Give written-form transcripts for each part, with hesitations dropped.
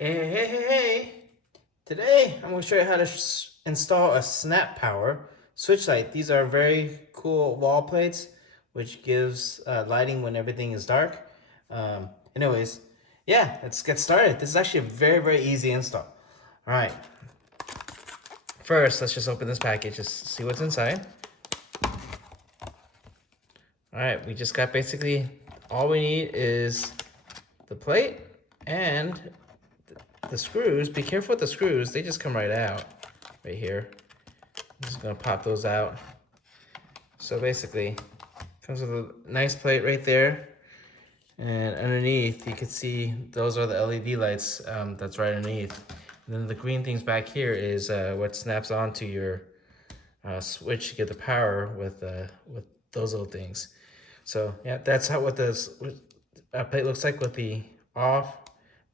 Hey. Today, I'm going to show you how to install a SnapPower switch light. These are very cool wall plates, which gives lighting when everything is dark. Anyways, yeah, let's get started. This is actually a very easy install. All right. First, let's just open this package, just see what's inside. All right, we just got basically, all we need is the plate and the screws. Be careful with the screws, they just come right out, right here. I'm just gonna pop those out. So basically, comes with a nice plate right there. And underneath, you can see those are the LED lights that's right underneath. And then the green things back here is what snaps onto your switch to get the power with those little things. So yeah, that's what this plate looks like with the off,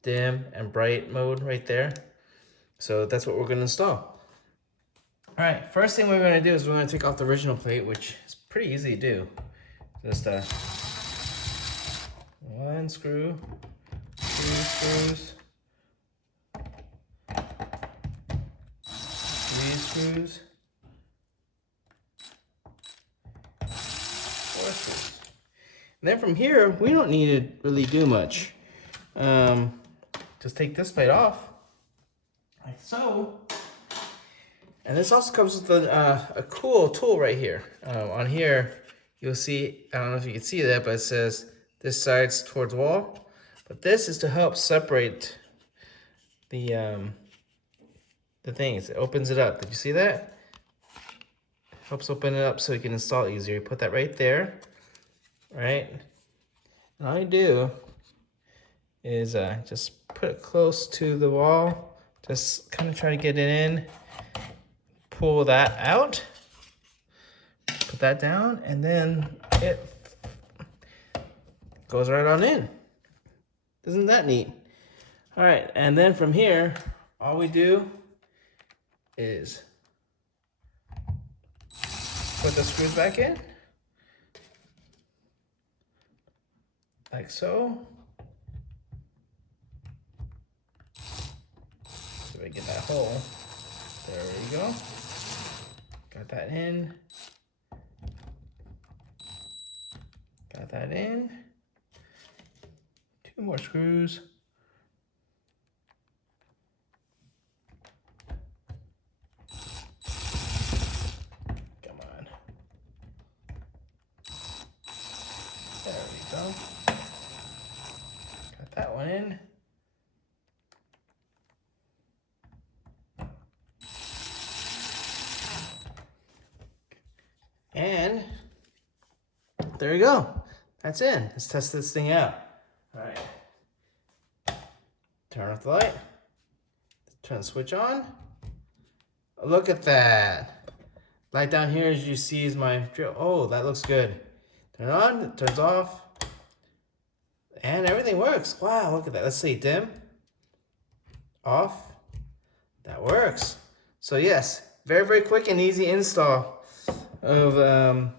dim, and bright mode right there. So that's what we're gonna install. All right, first thing we're gonna do is we're gonna take off the original plate, which is pretty easy to do. Just one screw, two screws, three screws, four screws. And then from here, we don't need to really do much. Just take this plate off, like so. And this also comes with a cool tool right here. On here, you'll see, I don't know if you can see that, but it says this side's towards wall. But this is to help separate the things. It opens it up. Did you see that? Helps open it up so you can install it easier. You put that right there, right? And all you do is just put it close to the wall. Just kind of try to get it in. Pull that out. Put that down, and then it goes right on in. Isn't that neat? All right, and then from here, all we do is put the screws back in, like so. So we get that hole. There we go. Got that in. Got that in. Two more screws. Come on. There we go. Got that one in. And there you go. That's in. Let's test this thing out. All right. Turn off the light. Turn the switch on. Look at that. Light down here, as you see, is my drill. Oh, that looks good. Turn it on, it turns off. And everything works. Wow, look at that. Let's see, dim, off. That works. So yes, very quick and easy install of the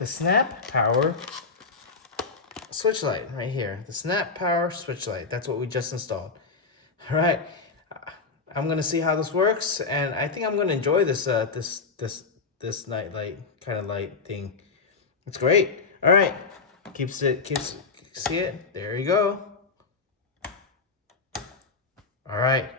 SnapPower switch light right here. The SnapPower switch light. That's what we just installed. All right, I'm gonna see how this works, and I think I'm gonna enjoy this this nightlight kind of light thing. It's great. All right, see it. There you go. All right.